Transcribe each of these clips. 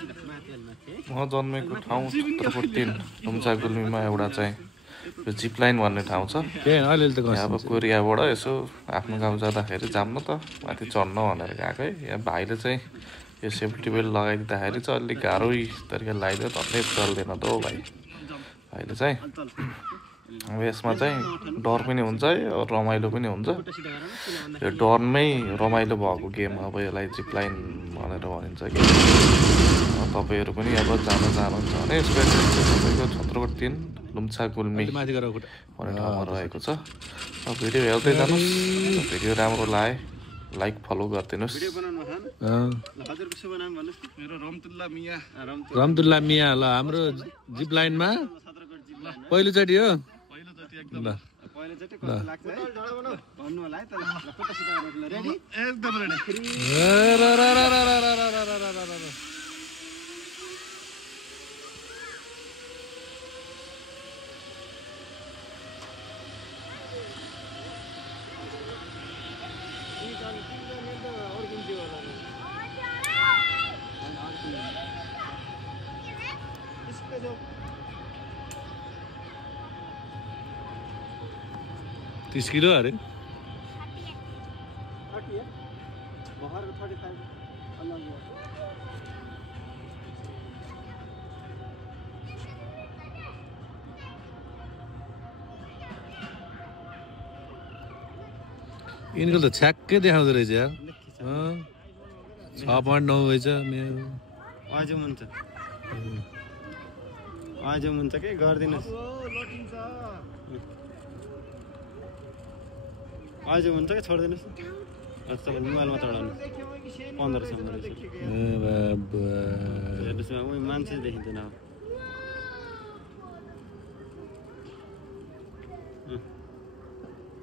म जन्मेको ठाउँ क्षेत्रफल 3 लुम्चागुल्मीमा एउटा चाहिँ यो जिप लाइन भन्ने ठाउँ छ। अब कोरियाबाट यसो आफ्नो गाउँ जाँदाखेरि जाम्न त माथि चढ्न भनेर गएको है। यहाँ भाइले चाहिँ यो सेफ्टी बेल्ट लगाइदिँदाखेरि चाहिँ अलिक गाह्रै तरिकाले लगाइदियो, धन्दै चल्दैन त हो भाइ। भाइले चाहिँ अब यसमा चाहिँ डर पनि हुन्छ है रमाइलो पनि हुन्छ। यो डरमै रमाइलो भएको गेम अब यसलाई जिप लाइन भनेर भनिन्छ कि। तपाईँहरू पनि अब जान चाहनुहुन्छ भने यसको एड्रेस चाहिँ तपाईँको क्षेत्रफल 3 लुम्चागुल्मी भन्ने ठाउँमा रहेको छ। भिडियो हेर्दै जानुहोस्, भिडियो राम्रो लाए लाइक फलो गरिदिनुहोस्। रमतुल्ला मिया ल हाम्रो जिप लाइनमा पहिलोचोटि हो। ल तीस किलो अरे यिनको त छ्याक्कै देखाउँदो रहेछ यार। 6.9 रहेछ मेरो। आज हुन्छ के गर्दिनुहोस्। आज हुन्छ कि छोडिदिनुहोस्। तपाईँ मोबाइलमा चढाउनु 1500 रहेछ। हेर्नुहोस् उही मान्छे देखिँदैन।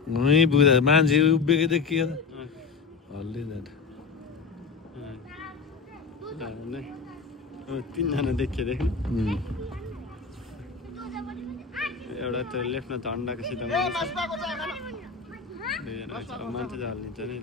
उही पुग्दा मान्छे उभिएको देखियो त हल्ली जान्छ। 3जना देखियो देख्नु। एउटा त्यो लेफ्टमा झन्डाको सिधा मान्छे झालिन्छ नि।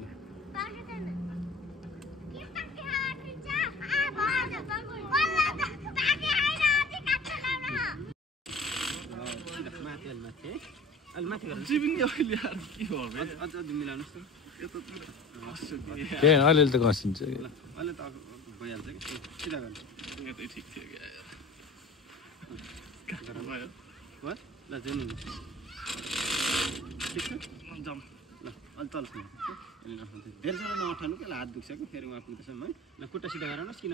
अलिअलि त घसिन्छ भइहाल्छ कि सिधा गर्नु ठिक थियो ल अलि तल धेरै जरा नअठाउनु के हात दुख्छ कि फेरि उहाँ पुग्दैछ है। ल खुट्टा सिधा गराउनुहोस् किन